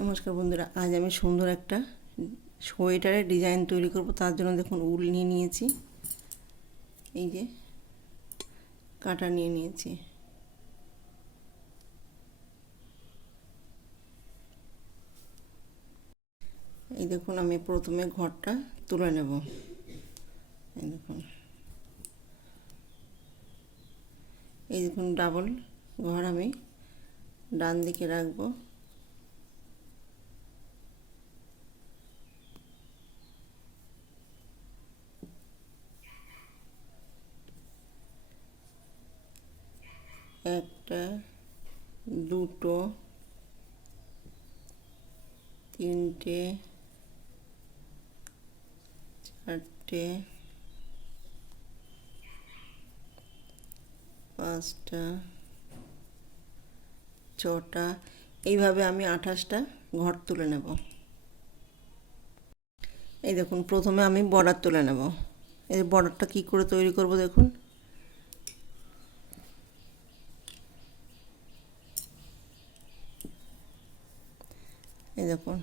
নমস্কার বন্ধুরা, আজ আমি সুন্দর একটা সোয়েটারের ডিজাইন তৈরি করব। তার জন্য দেখুন উল নিয়ে নিয়েছি, এই যে কাঁটা নিয়ে নিয়েছি। এই দেখুন আমি প্রথমে ঘরটা তুলে নেব। এই দেখুন, এই দেখুন ডাবল ঘর আমি ডান দিকে রাখবো। একটা, দুটো, তিনটে, চারটে, পাঁচটা, ছটা, এইভাবে আমি 28টা ঘর তুলে নেব। এই দেখুন প্রথমে আমি বর্ডার তুলে নেব। এই বর্ডারটা কী করে তৈরি করব দেখুন। এই দেখুন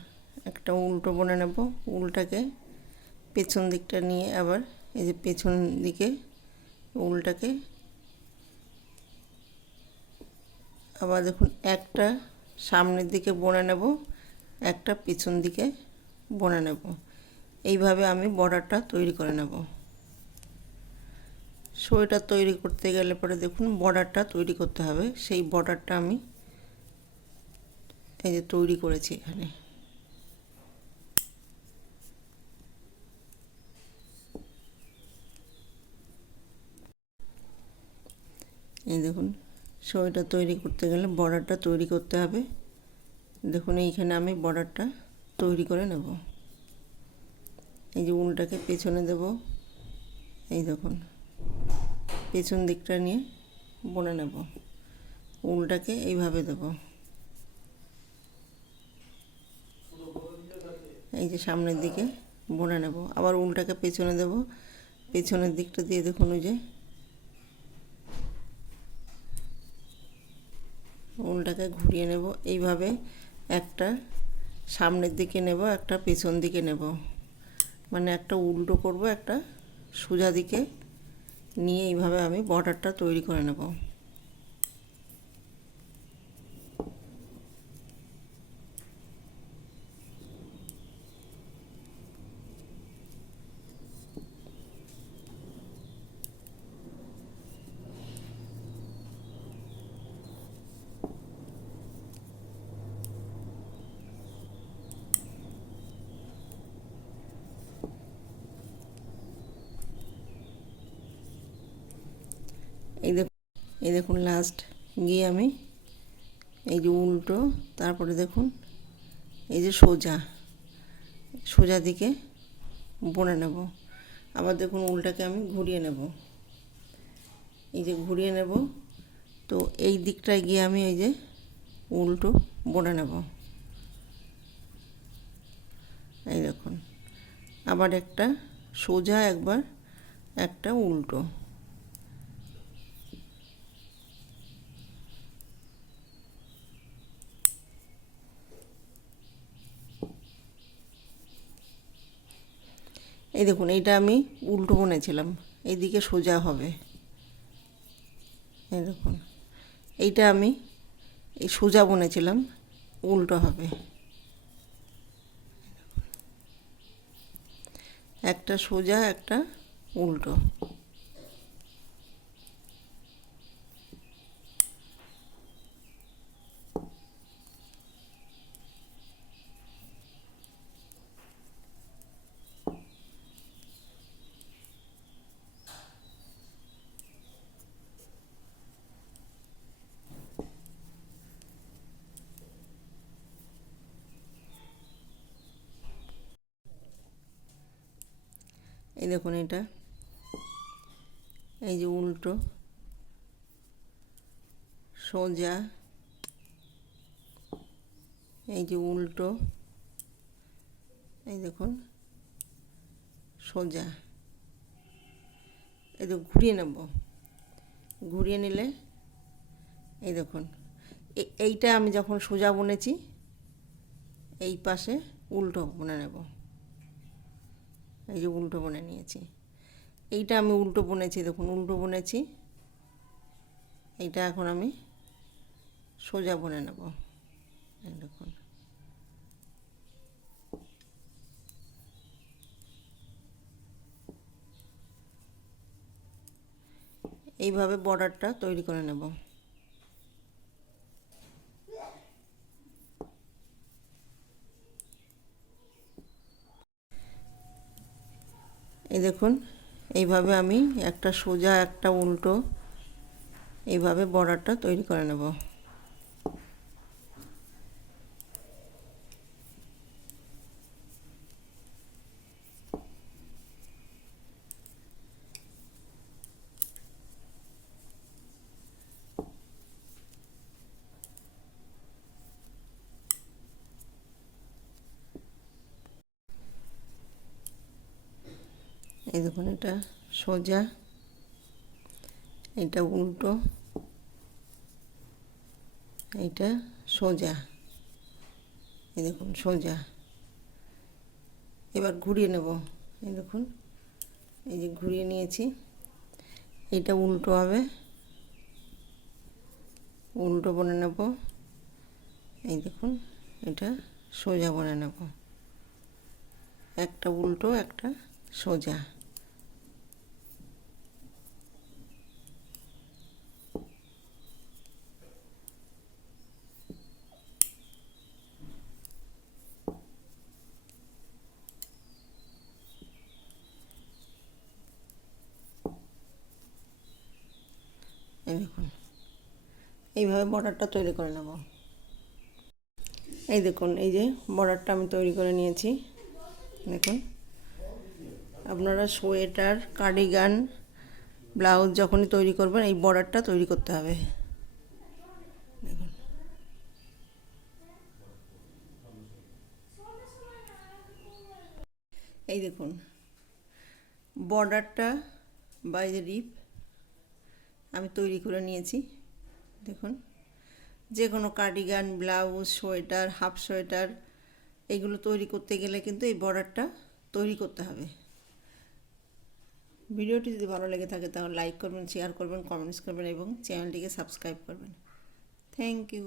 একটা উল্টো বুনে নেব। উলটাকে পেছন দিকটা নিয়ে আবার এই যে পেছন দিকে উলটাকে আবার দেখুন একটা সামনের দিকে বুনে নেব, একটা পেছন দিকে বুনে নেব। এইভাবে আমি বর্ডারটা তৈরি করে নেব। সোয়েটার তৈরি করতে গেলে পরে দেখুন বর্ডারটা তৈরি করতে হবে। সেই বর্ডারটা আমি এই যে তৈরি করেছি এখানে। এই দেখুন সোয়েটার তৈরি করতে গেলে বর্ডারটা তৈরি করতে হবে। দেখুন এইখানে আমি বর্ডারটা তৈরি করে নেব। এই যে উলটাকে পেছনে দেব, এই দেখুন পেছন দিকটা নিয়ে বুনে নেব। উলটাকে এইভাবে দেব, এই যে সামনের দিকে বুনে নেব। আবার উলটাকে পেছনে দেব, পেছনের দিকটা দিয়ে দেখুন ওই যে উলটাকে ঘুরিয়ে নেব। এইভাবে একটা সামনের দিকে নেব, একটা পেছন দিকে নেব, মানে একটা উল্টো করব, একটা সোজা দিকে নিয়ে এইভাবে আমি বর্ডারটা তৈরি করে নেব। এই দেখুন লাস্ট গিয়ে আমি এই যে উল্টো, তারপরে দেখুন এই যে সোজা সোজা দিকে বুনে নেব। আবার দেখুন উলটাকে আমি ঘুরিয়ে নেব, এই যে ঘুরিয়ে নেব। তো এই দিকটায় গিয়ে আমি এই যে উল্টো বুনে নেব। এই দেখুন আবার একটা সোজা, একবার একটা উল্টো। এই দেখুন এইটা আমি উল্টো বুনেছিলাম, এইদিকে সোজা হবে। এই দেখুন এইটা আমি এই সোজা বুনেছিলাম, উল্টো হবে। একটা সোজা, একটা উল্টো। এই দেখুন এটা এই যে উল্টো, সোজা, এই যে উল্টো, এই দেখুন সোজা। এই তো ঘুরিয়ে নেব, ঘুরিয়ে নিলে এই দেখুন এইটা আমি যখন সোজা বুনেছি, এই পাশে উল্টো বুনে নেব। এই যে উল্টো বুনে নিয়েছি, এইটা আমি উল্টো বুনেছি, দেখুন উল্টো বুনেছি। এইটা এখন আমি সোজা বুনে নেব। এই দেখুন, এইভাবে বর্ডারটা তৈরি করে নেব। এই দেখুন, এইভাবে আমি একটা সোজা একটা উল্টো এইভাবে বর্ডারটা তৈরি করে নেব। এই দেখুন, এটা সোজা, এটা উল্টো, এইটা সোজা। এই দেখুন সোজা। এবার ঘুরিয়ে নেব। এই দেখুন, এই যে ঘুরিয়ে নিয়েছি। এইটা উল্টো হবে, উল্টো বুনে নেব। এই দেখুন, এটা সোজা বুনে নেব। একটা উল্টো একটা সোজা। এই দেখুন, এইভাবে বর্ডারটা তৈরি করে নেব। এই দেখুন, এই যে বর্ডারটা আমি তৈরি করে নিয়েছি। দেখুন, আপনারা সোয়েটার, কার্ডিগান, ব্লাউজ যখনই তৈরি করবেন এই বর্ডারটা তৈরি করতে হবে। দেখুন, এই দেখুন বর্ডারটা বাই দ্য রিপ আমি তৈরি করে নিয়েছি। দেখুন, যে কোনো cardigan, blouse, sweater, half sweater এগুলো তৈরি করতে গেলে কিন্তু এই বর্ডারটা তৈরি করতে হবে। ভিডিওটি যদি ভালো লেগে থাকে তাহলে লাইক করবেন, শেয়ার করবেন, কমেন্টস করবেন এবং চ্যানেলটিকে সাবস্ক্রাইব করবেন। Thank you.